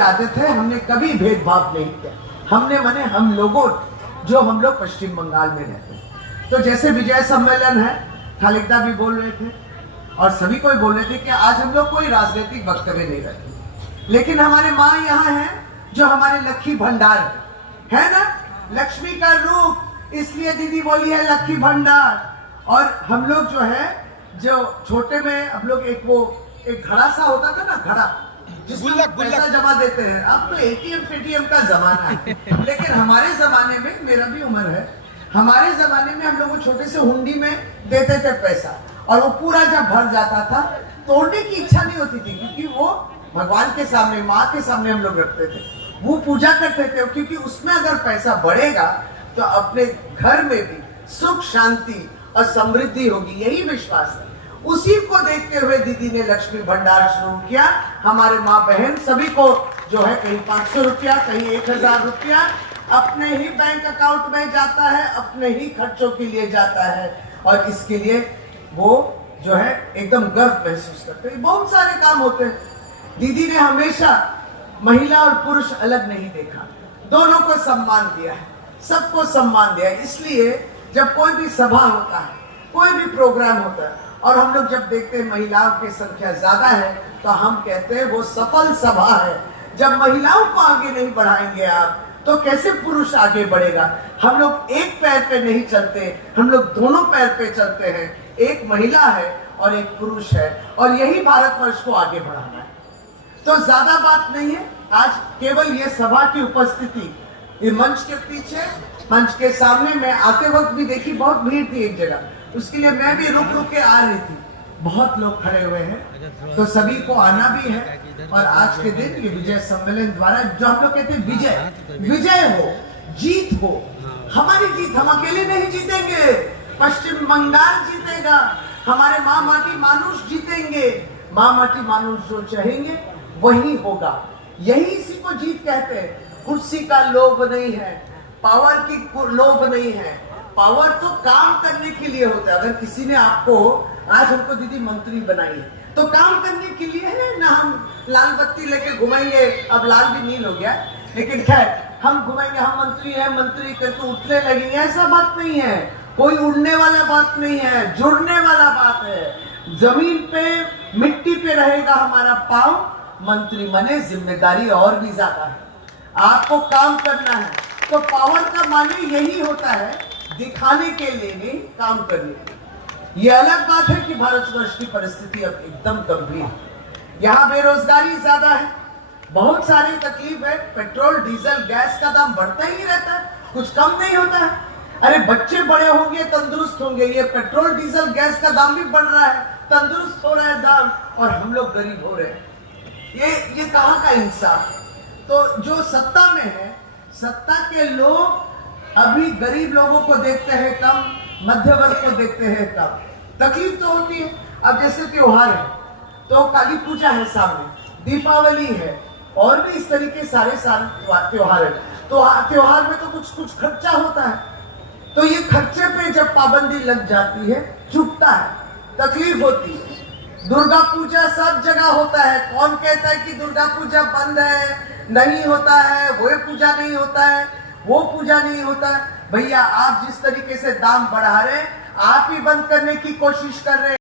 आदत है, हमने कभी भेदभाव नहीं किया। हमने माने हम लोगों जो हम लोग पश्चिम बंगाल में रहते हैं। तो जैसे विजय सम्मेलन है, खालिदा भी बोल रहे थे और सभी कोई बोल रहे थे कि आज हम लोग कोई राजनीतिक वक्तव्य नहीं रखते, लेकिन हमारे माँ यहाँ है जो हमारे लक्ष्मी भंडार है ना, लक्ष्मी का रूप, इसलिए दीदी बोली है लक्ष्मी भंडार। और हम लोग जो है, जो छोटे में हम लोग एक घड़ा सा होता था ना, घड़ा जिसमें पैसा जमा देते हैं। अब तो एटीएम का जमाना है, लेकिन हमारे जमाने में, मेरा भी उम्र है, हमारे जमाने में हम लोग छोटे से हुंडी में देते थे पैसा, और वो पूरा जब भर जाता था तोड़ने की इच्छा नहीं होती थी, क्योंकि वो भगवान के सामने, माँ के सामने हम लोग रखते थे, वो पूजा करते थे, क्योंकि उसमें अगर पैसा बढ़ेगा तो अपने घर में भी सुख शांति और समृद्धि होगी, यही विश्वास है। उसी को देखते हुए दीदी ने लक्ष्मी भंडार शुरू किया। हमारे माँ बहन सभी को जो है, कहीं 500 रुपया, कहीं 1000 रुपया अपने ही बैंक अकाउंट में जाता है, अपने ही खर्चों के लिए जाता है, और इसके लिए वो जो है एकदम गर्व महसूस करते हैं। बहुत सारे काम होते हैं। दीदी ने हमेशा महिला और पुरुष अलग नहीं देखा, दोनों को सम्मान दिया है, सबको सम्मान दिया है। इसलिए जब कोई भी सभा होता है, कोई भी प्रोग्राम होता है, और हम लोग जब देखते हैं महिलाओं की संख्या ज्यादा है, तो हम कहते हैं वो सफल सभा है। जब महिलाओं को आगे नहीं बढ़ाएंगे आप, तो कैसे पुरुष आगे बढ़ेगा। हम लोग एक पैर पे नहीं चलते, हम लोग दोनों पैर पे चलते हैं। एक महिला है और एक पुरुष है, और यही भारतवर्ष को आगे बढ़ाना है। तो ज्यादा बात नहीं है, आज केवल ये सभा की उपस्थिति, ये मंच के पीछे, मंच के सामने, मैं आते वक्त भी देखी बहुत भीड़ थी एक जगह, उसके लिए मैं भी रुक रुक के आ रही थी। बहुत लोग खड़े हुए हैं, तो सभी को आना भी है। और आज के दिन ये विजय सम्मेलन द्वारा जो हम लोग कहते हैं विजय हो, जीत हो, हमारी जीत, हम अकेले नहीं जीतेंगे, पश्चिम बंगाल जीतेगा, हमारे माँ माटी मानुष जीतेंगे। माँ माटी मानुष जो चाहेंगे वही होगा, यही इसी को जीत कहते हैं। कुर्सी का लोभ नहीं है, पावर की लोभ नहीं है, पावर तो काम करने के लिए होता है। अगर किसी ने आपको, आज हमको दीदी मंत्री बनाई है, तो काम करने के लिए है ना, हम लाल बत्ती लेके घुमाएंगे, अब लाल भी नील हो गया, लेकिन खैर हम घुमाएंगे, हम मंत्री है, मंत्री करके उठने लगेंगे, ऐसा बात नहीं है। कोई उड़ने वाला बात नहीं है, जुड़ने वाला बात है। जमीन पे, मिट्टी पे रहेगा हमारा पांव। मंत्री बने, जिम्मेदारी और भी ज्यादा है, आपको काम करना है। तो पावर का माने यही होता है, दिखाने के लिए नहीं, काम करने के लिए। ये अलग बात है कि भारतवर्ष की परिस्थिति अब एकदम गंभीर है, यहाँ बेरोजगारी ज्यादा है, बहुत सारी तकलीफ है, पेट्रोल डीजल गैस का दाम बढ़ता ही रहता है, कुछ कम नहीं होता है। अरे बच्चे बड़े होंगे, तंदुरुस्त होंगे, ये पेट्रोल डीजल गैस का दाम भी बढ़ रहा है, तंदुरुस्त हो रहा है दाम, और हम लोग गरीब हो रहे हैं। ये कहाँ का इंसाफ। तो जो सत्ता में है, सत्ता के लोग अभी गरीब लोगों को देखते हैं कम, मध्य वर्ग को देखते हैं कम। तकलीफ तो होती है। अब जैसे त्योहार है, तो काली पूजा है सामने, दीपावली है, और भी इस तरीके सारे त्योहार है। तो त्योहार में तो कुछ खर्चा होता है, तो ये खर्चे पे जब पाबंदी लग जाती है, चुभता है, तकलीफ होती है। दुर्गा पूजा सब जगह होता है, कौन कहता है कि दुर्गा पूजा बंद है, नहीं होता है, वो पूजा नहीं होता है, वो पूजा नहीं होता है। भैया आप जिस तरीके से दाम बढ़ा रहे हैं, आप ही बंद करने की कोशिश कर रहे हैं।